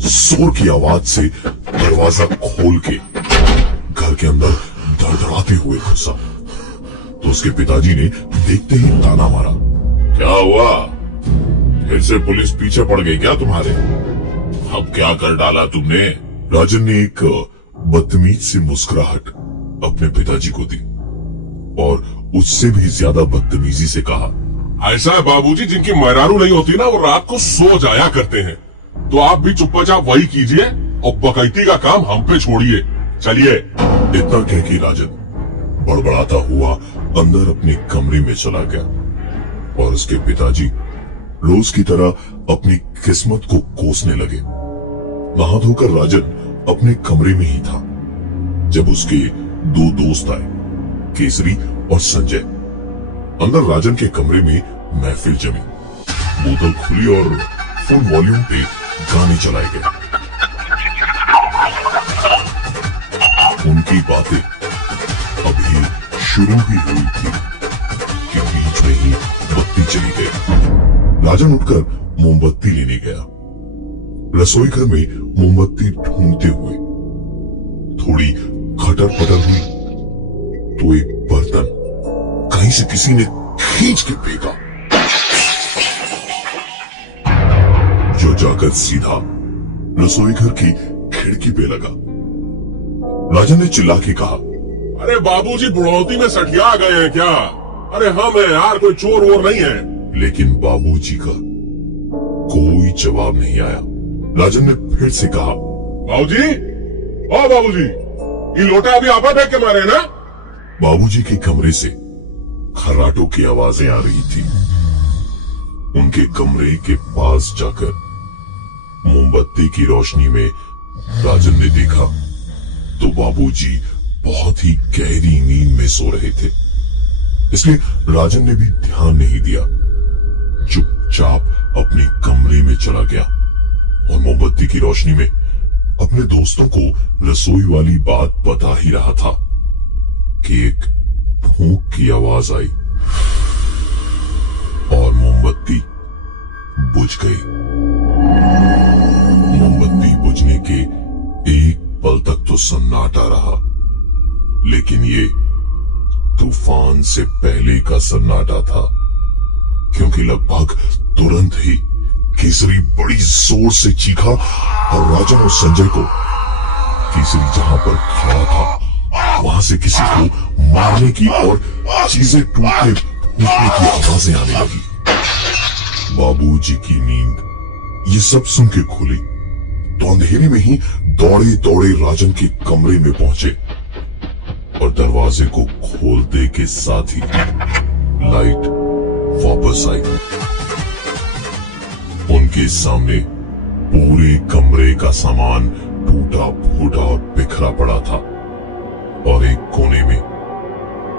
जोर की आवाज से दरवाजा खोल के घर के अंदर धड़धड़ाते हुए घुसा तो उसके पिताजी ने देखते ही ताना मारा। क्या हुआ? फिर से पुलिस पीछे पड़ गई क्या तुम्हारे? अब क्या कर डाला तुमने? राजन ने एक बदतमीज सी मुस्कुराहट अपने पिताजी को दी और उससे भी ज्यादा बदतमीजी से कहा, ऐसा है बाबूजी, जिनकी मेहरारू नहीं होती ना, वो रात को सो जाया करते हैं। तो आप भी चुपचाप वही कीजिए और बकैती का काम हम पे छोड़िए। चलिए। इतना कह के राजन बड़बड़ाता हुआ अंदर अपने कमरे में चला गया और उसके पिताजी रोज की तरह अपनी किस्मत को कोसने लगे। नहा धोकर राजन अपने कमरे में ही था जब उसके दो दोस्त आए, केसरी और संजय। अंदर राजन के कमरे में महफिल जमी, बोतल खुली और फुल वॉल्यूम पे गाने चलाए गए। उनकी बातें अभी शुरू ही हुई थी कि बीच में ही बत्ती चली गई। राजन उठकर मोमबत्ती लेने गया। रसोई घर में मोमबत्ती ढूंढते हुए थोड़ी खटर पटर हुई तो एक बर्तन कहीं से किसी ने खींच के फेंका जो जाकर सीधा रसोई घर की खिड़की पे लगा। राजन ने चिल्ला के कहा, अरे बाबूजी, बुढ़ौती में सठिया गए हैं क्या? अरे हम हैं यार, कोई चोर वोर नहीं है। लेकिन बाबूजी का कोई जवाब नहीं आया। राजन ने फिर से कहा, बाबूजी, ओ बाबूजी, ये लोटा अभी आपा फेंक के मारे ना? बाबूजी के कमरे से खर्राटों की आवाजें आ रही थी। उनके कमरे के पास जाकर मोमबत्ती की रोशनी में राजन ने देखा तो बाबूजी बहुत ही गहरी नींद में सो रहे थे, इसलिए राजन ने भी ध्यान नहीं दिया। चुपचाप अपने कमरे में चला गया और मोमबत्ती की रोशनी में अपने दोस्तों को रसोई वाली बात बता ही रहा था कि एक फूंक की आवाज आई और मोमबत्ती बुझ गई। मोमबत्ती बुझने के एक पल तक तो सन्नाटा रहा, लेकिन ये तूफान से पहले का सन्नाटा था, क्योंकि लगभग तुरंत ही केसरी बड़ी जोर से चीखा और राजन और संजय को केसरी जहां पर खड़ा था वहां से किसी को मारने की और चीजें टूटने फूटने की आवाजें आने लगी। बाबूजी की नींद ये सब सुन के खुली तो अंधेरे में ही दौड़े दौड़े राजन के कमरे में पहुंचे और दरवाजे को खोलते के साथ ही लाइट वापस आई। उनके सामने पूरे कमरे का सामान टूटा फूटा और बिखरा पड़ा था और एक कोने में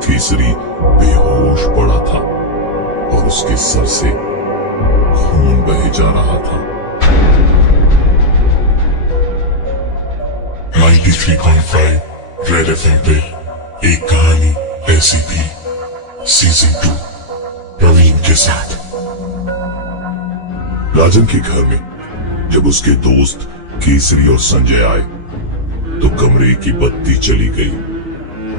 केसरी बेहोश पड़ा था और उसके सर से खून बहे जा रहा था। 93.5 रेड एफएम पे एक कहानी ऐसी थी सीजन 2 प्रवीण के साथ। राजन के घर में जब उसके दोस्त केसरी और संजय आए तो कमरे की बत्ती चली गई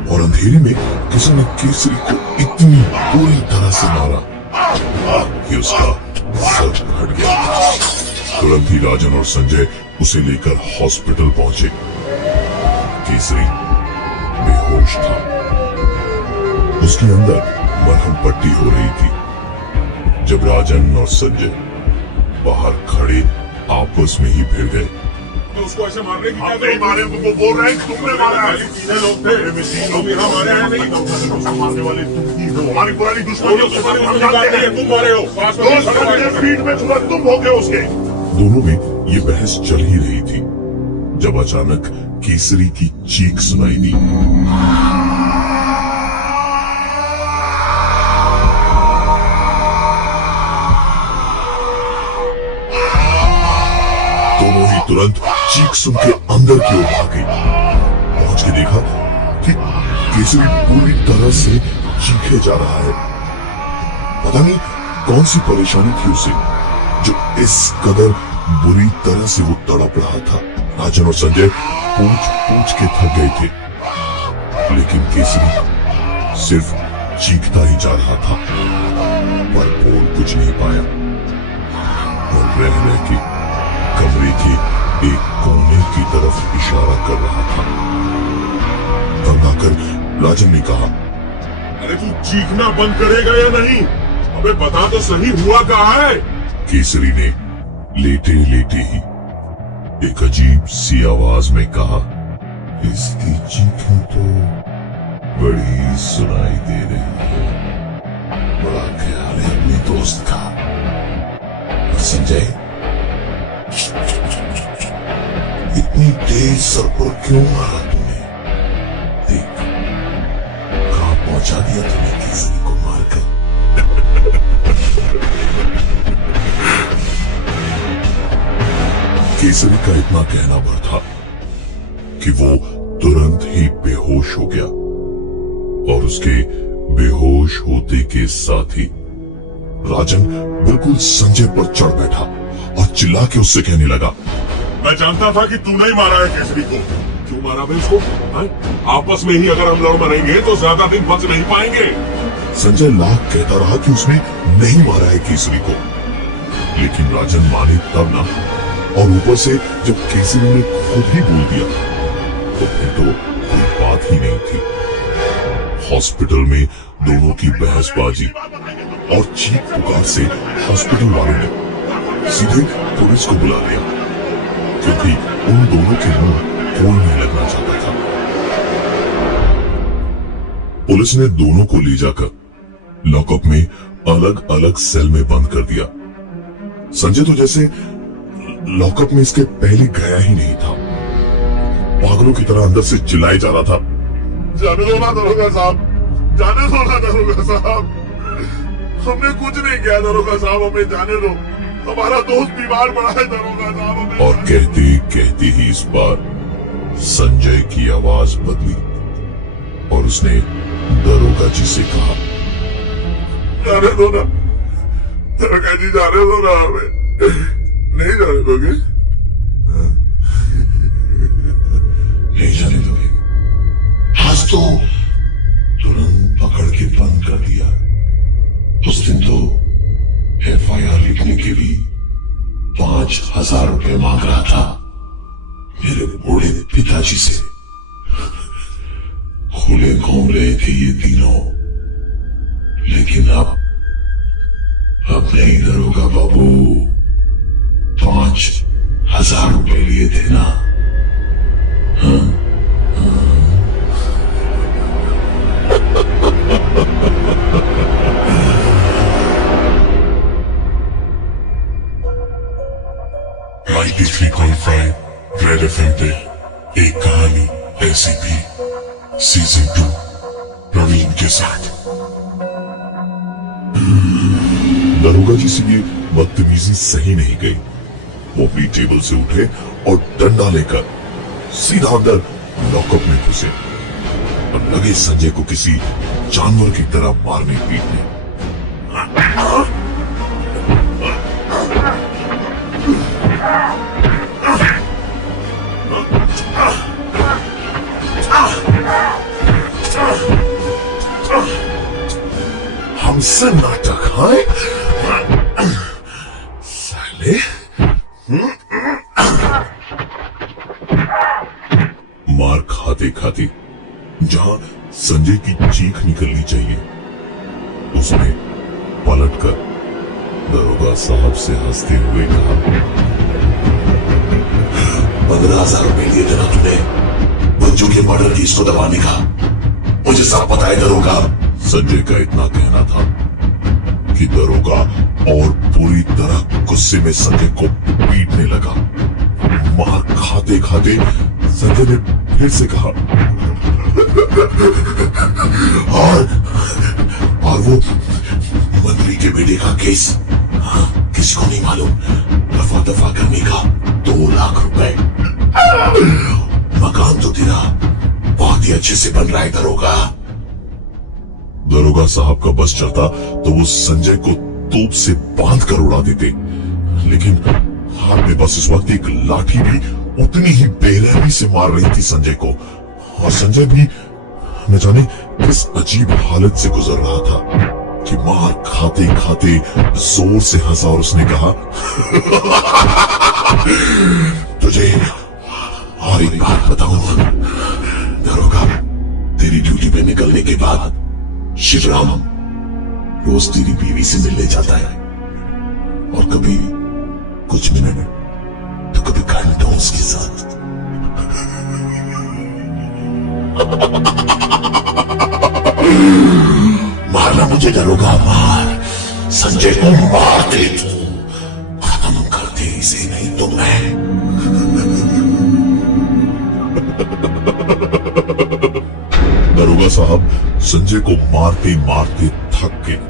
और अंधेरे में किसी ने केसरी को इतनी बुरी तरह से मारा कि उसका सर फट गया। तुरंत ही राजन और संजय उसे लेकर हॉस्पिटल पहुंचे। केसरी बेहोश था, उसके अंदर मरहम पट्टी हो रही थी। जब राजन और संजय बाहर खड़े आपस में ही भिड़ गए। तो उसको ऐसे मारने की क्या नहीं मारे, वो बोल रहे हैं तुमने मारा है। तीन लोग थे, लोग यहाँ मारे हैं नहीं, मारने वाले तुम ही हो। हमारी पुरानी दुश्मनी तुम मारे हो, पीठ में तुरंत तुम हो गए उसके। दोनों में ये बहस चल ही रही थी जब अचानक केसरी की चीख सुनाई दी। दोनों ही तुरंत चीख सुन के अंदर की ओर भागे। पहुंच के देखा कि केसरी पूरी तरह से चीखे जा रहा है। पता नहीं कौन सी परेशानी थी उसे जो इस कदर बुरी तरह से वो तड़प रहा था। राजन और संजय पूछ पूछ के थक गए थे, लेकिन केसरी सिर्फ चीखता ही जा रहा था, पर बोल कुछ नहीं पाया और रह रह के कमरे के एक कोने की तरफ इशारा कर रहा था। तंग आकर राजन ने कहा, अरे तू चीखना बंद करेगा या नहीं? अबे बता तो सही, हुआ कहाँ है? केसरी ने लेटे लेटे ही एक अजीब सी आवाज में कहा, इसकी चीखें तो बड़ी सुनाई दे रही है। बड़ा ख्याल है अपने दोस्त का। और संजय, इतनी तेज सर पर क्यों मारा तूने? देख, कहां पहुंचा दिया तूने केसरी को मारकर। केसरी का इतना कहना भर था कि वो तुरंत ही बेहोश हो गया और उसके बेहोश होते के साथ ही राजन बिल्कुल संजय पर चढ़ बैठा और चिल्ला के उससे कहने लगा, मैं जानता था कि तूने ही मारा है केसरी को। क्यों मारा बे उसको? आपस में ही अगर हम लड़ मरेंगे तो ज्यादा दिन बच नहीं पाएंगे। संजय लाख कहता रहा कि उसने नहीं मारा है केसरी को, लेकिन राजन माने तब ना, और ऊपर से जब केसरी ने खुद ही बोल दिया तो फिर तो कोई बात ही नहीं थी। हॉस्पिटल में दोनों की बहसबाजी और चीख पुकार से हॉस्पिटल वालों ने सीधे पुलिस को बुला लिया, क्योंकि उन दोनों के मुंह कोई नहीं लगना चाहता था। पुलिस ने दोनों को ले जाकर लॉकअप में अलग अलग सेल में बंद कर दिया। संजय तो जैसे लॉकअप में इसके पहले गया ही नहीं था, पागलों की तरह अंदर से चिल्लाए जा रहा था, जाने दो ना दरोगा साहब, जाने दो ना दरोगा साहब, हमने कुछ नहीं किया दरोगा साहब, हमें जाने दो, हमारा दोस्त बीमार पड़ा है दरोगा साहब, हमें। और कहते कहते ही इस बार संजय की आवाज बदली और उसने दरोगा जी से कहा, जाने दो ना दरोगा जी, जाने दो ना हमें। नहीं जाने दोगे? नहीं जाने दोगे? आज तो तुरंत पकड़ के बंद कर दिया। उस दिन तो FIR लिखने के लिए 5,000 रुपए मांग रहा था मेरे बूढ़े पिताजी से। खुले घूम रहे थे ये तीनों, लेकिन अब नहीं दरोगा बाबू, 5,000 रुपए लिए थे ना? रेड FM पे एक कहानी ऐसी भी सीजन 2 प्रवीण के साथ। दरोगा जी से ये बदतमीजी सही नहीं गई। वो अपनी टेबल से उठे और डंडा लेकर सीधा अंदर लॉकअप में घुसे और लगे संजय को किसी जानवर की तरह मारने पीटने। हमसे नाटक है साले। मार खाते खाते जहां संजय की चीख निकलनी चाहिए, उसने पलटकर दरोगा साहब से हंसते हुए कहा, 15,000 रुपए लिए थे ना तूने बच्चों के मर्डर केस को दबाने का? मुझे सब पता है दरोगा। संजय का इतना कहना था कि दरोगा और पूरी तरह गुस्से में संजय को पीटने लगा। मार खाते खाते संजय ने फिर से कहा, और वो मंत्री के बेटे का केस किसी को नहीं मालूम, दफा दफा करने का 2 लाख रुपए। मकान तो तेरा बहुत ही अच्छे से बन रहा है दरोगा। दरोगा साहब का बस चलता तो वो संजय को तोप से बांध कर उड़ा देते, लेकिन हाथ में बस इस वक्त एक लाठी भी उतनी ही बेरहमी से मार रही थी संजय को, और संजय भी न जाने किस अजीब हालत से गुजर रहा था कि मार खाते खाते जोर से हंसा और उसने कहा, तुझे और एक बात बताऊं दरोगा, तेरी ड्यूटी पे निकलने के बाद शिवराम रोज तेरी बीवी से मिलने जाता है, और कभी कुछ मिनट तो कभी घंटों उसके साथ। मारना मुझे दरोगा, मार संजय को, मार दे तू, खत्म कर दे इसे, नहीं तो मैं। दरोगा साहब संजय को मारते मारते थक गए,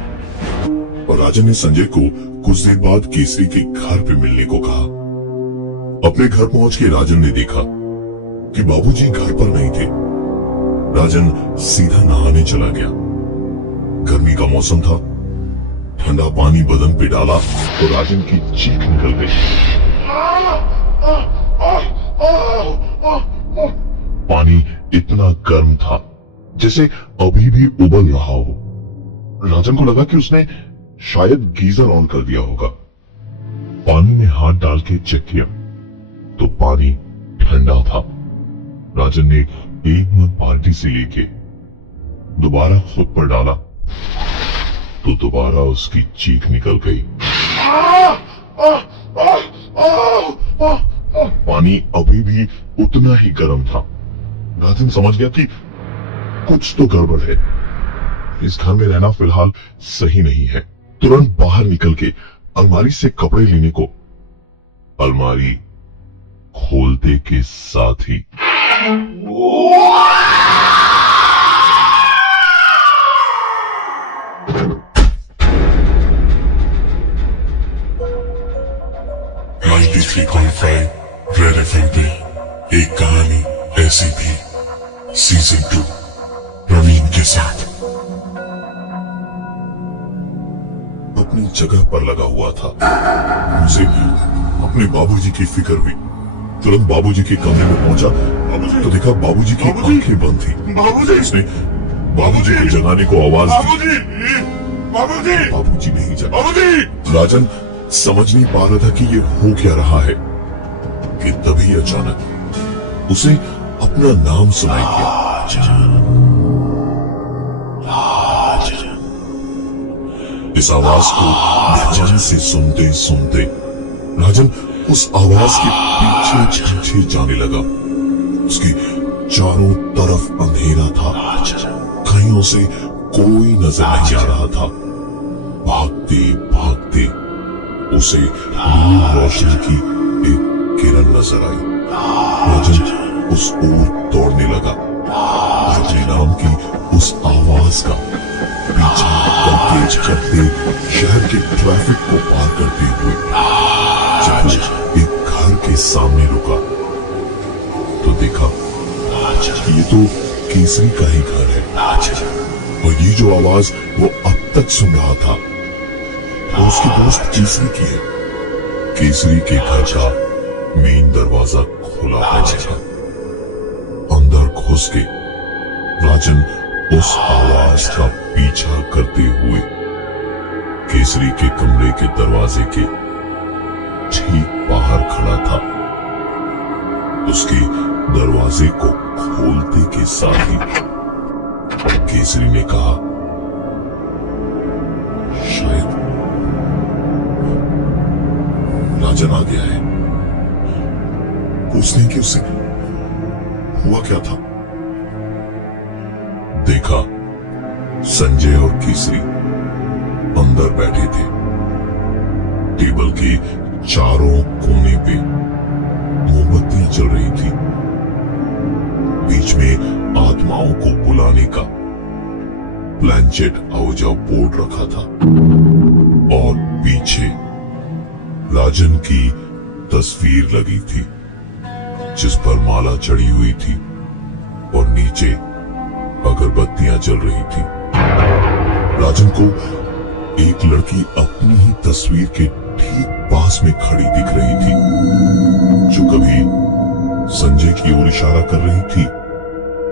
और राजन ने संजय को कुछ देर बाद केसरी के घर पे मिलने को कहा। अपने घर पहुंच के राजन ने देखा कि बाबूजी घर पर नहीं थे। राजन सीधा नहाने चला गया। गर्मी का मौसम था, ठंडा पानी बदन पे डाला तो राजन की चीख निकल गई। पानी इतना गर्म था जैसे अभी भी उबल रहा हो। राजन को लगा कि उसने शायद गीजर ऑन कर दिया होगा। पानी में हाथ डाल के चेक किया तो पानी ठंडा था। राजन ने एक मग बाल्टी से लेके दोबारा खुद पर डाला तो दोबारा उसकी चीख निकल गई। पानी अभी भी उतना ही गर्म था। राजन समझ गया कि कुछ तो गड़बड़ है, इस घर में रहना फिलहाल सही नहीं है। तुरंत बाहर निकल के अलमारी से कपड़े लेने को, अलमारी खोलते के साथ ही रेड एफएम पे एक कहानी ऐसी थी, सीजन 2 प्रवीण के साथ। अपनी जगह पर लगा हुआ था। मुझे अपने बाबूजी की फिक्र हुई। तुरंत बाबूजी के कमरे में पहुंचा तो देखा बाबूजी की आंखें बंद थी। उसने बाबूजी को जगाने को आवाज दी। बाबूजी नहीं जगा। राजन समझ नहीं पा रहा था कि ये हो क्या रहा है कि तभी अचानक उसे अपना नाम सुनाई दिया। इस आवाज को ध्यान से सुनते सुनते राजन उस आवाज के पीछे पीछे जाने लगा। उसके चारों तरफ अंधेरा था, कहीं उसे कोई नजर नहीं आ रहा था। भागते भागते उसे दूर रोशनी की एक किरण नजर आई। राजन उस ओर दौड़ने लगा। अपने नाम की उस आवाज का पीछा करते करते शहर के ट्रैफिक को पार करते हुए जब एक घर के सामने रुका तो देखा ये तो केसरी का ही घर है, और ये जो आवाज वो अब तक सुन रहा था वो उसके दोस्त केसरी की है। केसरी के घर का मेन दरवाजा खुला था। अंदर घुस के राजन उस आवाज का पीछा करते हुए केसरी के कमरे के दरवाजे के ठीक बाहर खड़ा था। उसके दरवाजे को खोलते के साथ ही केसरी ने कहा, शायद राजन आ गया है। पूछने की उससे हुआ क्या था। देखा संजय और केसरी अंदर बैठे थे। टेबल के चारों कोने पे मोमबत्तियां जल रही थी। बीच में आत्माओं को बुलाने का प्लैंचेट आउजा बोर्ड रखा था, और पीछे राजन की तस्वीर लगी थी जिस पर माला चढ़ी हुई थी और नीचे अगरबत्तियां जल रही थी। राजन को एक लड़की अपनी ही तस्वीर के ठीक पास में खड़ी दिख रही थी, जो कभी संजय की ओर इशारा कर रही थी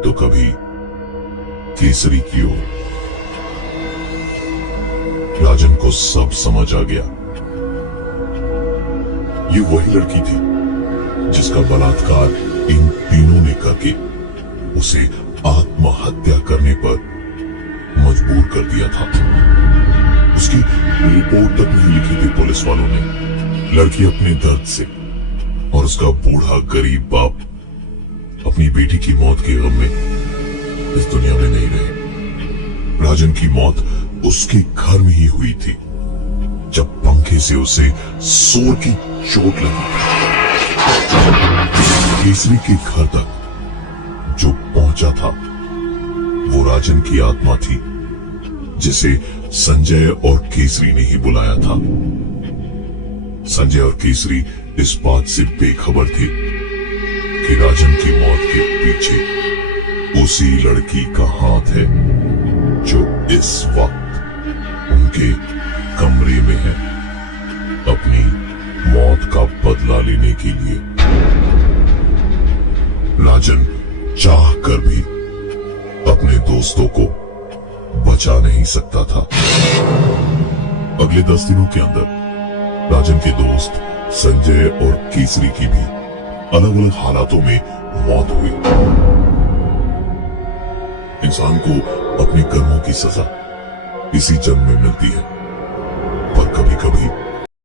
तो कभी केसरी की ओर। राजन को सब समझ आ गया। ये वही लड़की थी जिसका बलात्कार इन तीनों ने करके उसे आत्महत्या करने पर मजबूर कर दिया था। उसकी रिपोर्ट तक नहीं लिखी थी पुलिस वालों ने। लड़की अपने दर्द से और उसका बूढ़ा गरीब बाप अपनी बेटी की मौत के गम में इस दुनिया में नहीं रहे। राजन की मौत उसके घर में ही हुई थी, जब पंखे से उसे जोर की चोट लगी। केसरी के घर तक जो पहुंचा था वो राजन की आत्मा थी, जिसे संजय और केसरी ने ही बुलाया था। संजय और केसरी इस बात से बेखबर थे कि राजन की मौत के पीछे उसी लड़की का हाथ है जो इस वक्त उनके कमरे में है, अपनी मौत का बदला लेने के लिए। राजन चाह कर भी अपने दोस्तों को बचा नहीं सकता था। अगले 10 दिनों के अंदर राजन के दोस्त संजय और केसरी की भी अलग अलग हालातों में मौत हुई। इंसान को अपने कर्मों की सजा इसी जन्म में मिलती है, पर कभी कभी